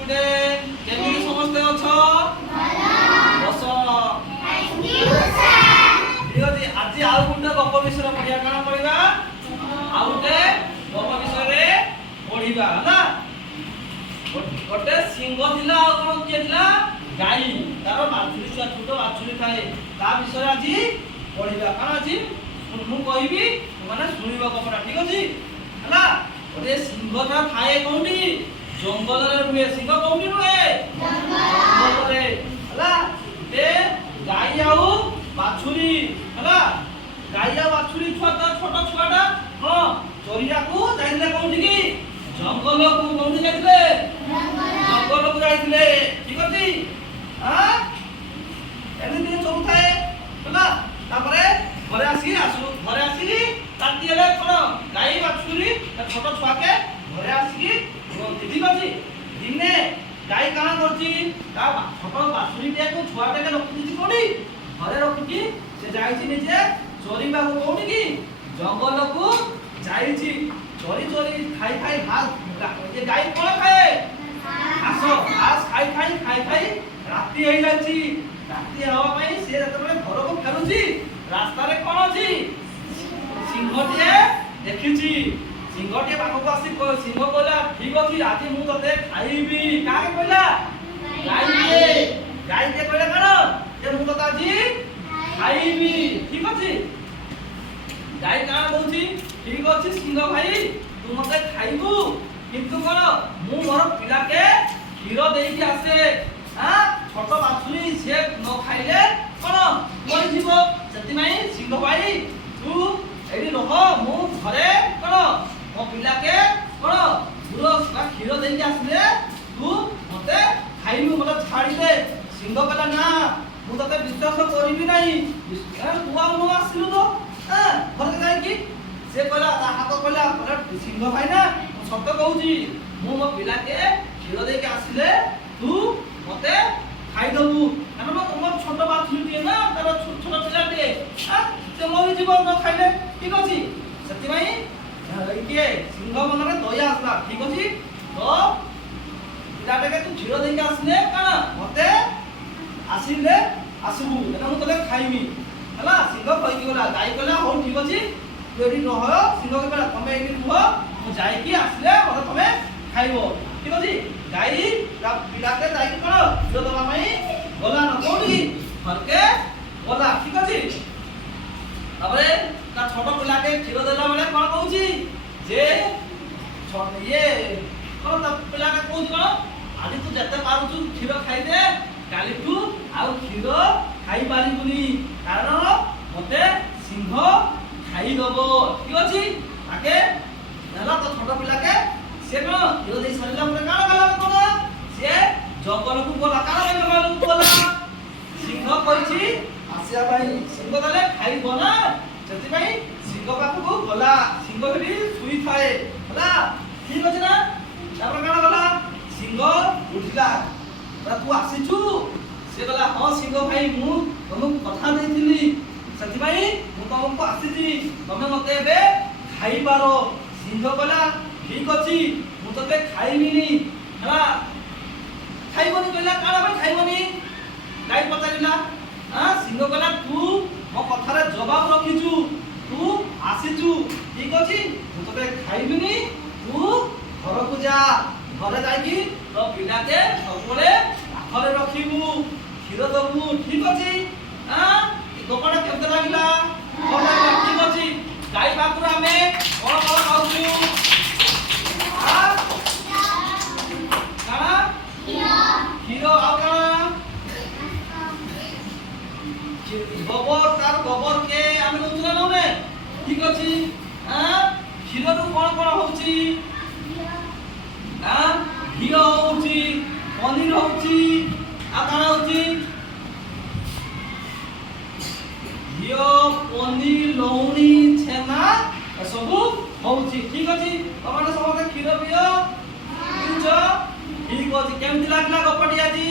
student केमिति समझते अछ बस थैंक यू सर ठीक अछि आज आउ गुंडा गप विषय पढिया काना पढिबा आउटे गप विषय रे पढिबा हला गोटे सिंह थिला आ कोन के थिला गाई तार बाछुरी छोट बाछुरी थाए ता विषय आज पढिबा काना अछि मु कहिबी माने सुनिबा गपटा ठीक अछि हला गोटे सिंहटा थाए कोंडी जंगल रे रुहे सिंह कोंडी रुहे जंगल रे हला ते गाई आउ बाछुरी हला गाई आ बाछुरी छोटा छुआटा हां चोरिया को जाइले कोंडी की जंगल को कोंडी जाइले जंगल को जाइले ठीक अछि हां एने दिन चलु थाए हला तापरे घरे आसी ताती हेले कोन गाई बाछुरी छोट छुआ के घरे आसी ठीक अछि दिने गाई काना करछि ता छोट बाछुरी टे को छुआ टे के रखि कोनी घरे रखि से जाइछि निजे चोरीबा को कोनी की जंगल को जाइछि चोरी खाई घास ये गाई कोन खाए घास खाई राती हेइ जाछि राती हवा पई से जतबे घर को फेरुछि रास्ता रे कोन अछि सिंहटे देखिछि सिंहटे पाखो आसी सिंह कहला ठीक अछि आज मु तते खाइबी काहे कहला गाई के कहला कान जे मु तते आज खाइबी ठीक अछि गाई कान कहछि ठीक अछि सिंह भाई तू मते खाइबू किंतु कोन मु मोर पिला के क्षीर देई के आसे हां छोट बाछुरी से न खाइले कोन मरि जीव सेति माई सिंह भाई तू एडी रह मु घरे कोन मो पिला के कोन पूरा क्षीर देई के आसले तू मते खाइबू मते छाडी दे सिंह कहला ना मु तते विश्वास करिबी नाही तू आ नो आसिलु तो हां घर जाई की से कहला ता हाथ कहला सिंह भाई ना सत्य कहूची मु मो पिला के क्षीर दे के आसले तू मते खाइ दबु कान म तुम छोट बाछुरी दिए ना तार छोट पिला दिए हां से मरि जीवन न खाइले ठीक अछि सत्य भाई के सिंह मनरे दया आसला ठीक अछि तो पिला के तू क्षीर दे के आसले कान मते आसिले आसबु एना मु तले खाइमी हला सिंह कहि गेला गाई कहला हो ठीक अछि तोरी न हो सिंह के कहला तमे एठी रुह मु जाई की आसले मते तमे खाइबो ठीक अछि गाई रा पिला के जाई की कर जो दबा मई गला न कोडी फरके गला ठीक अछि तबरे ता छोट पिला के क्षीर देला बेले कोन कहूची जे छोट ये कोन ता पिला के कहूची कोन आज तू जते पारुछु क्षीर खाइ दे काली तू आउ क्षीर खाइ पारिबुनी कारण मते सिंह खाइ दबो ठीक अछि ताके नला तो छोट पिला के से न यो दे सरिला पुरा काना गला कोना से जंगल को बोला काना जंगल को बोला सिंह कहिछि आसिया भाई सिंह तले खाइबो ना सेति भाई सिंह पाखु को गला सिंह हेडी सुई थाए होला ठीक अछि ना तापर काना गला सिंह उठिला तू आसीछु से गला हां सिंह भाई मु तुमको कथा देथिली सेति भाई मु तुमको आसीछि तमे मते बे खाइ पारो सिंह गला ठीक अछि मु तते खाइबिनी हला खाइबनी कहला काला भाई खाइबनी गाई पचारिला हां सिंह कहला तू मो कथारे जवाब रखिछु तू आसीछु ठीक अछि मु तते खाइबिनी तू घर को जा घरे जाई की तो पिला के सबले आखरे रखिबू क्षीर दबू ठीक अछि हां ई गोपड़ा केते लागिला ठीक अछि गाई पाकुरा में कोन कोन खाउछु गोबर तार गोबर के आमे नउतला नमे ठीक अछि हां क्षीर रु कोन कोन होउची हां घी होउची पनीर होउची आ काना होउची घी पनीर लौणी छेना सब होउची ठीक अछि तमाने समते क्षीर पियो पिउछ ठीक अछि केमति लागला गपटी आजी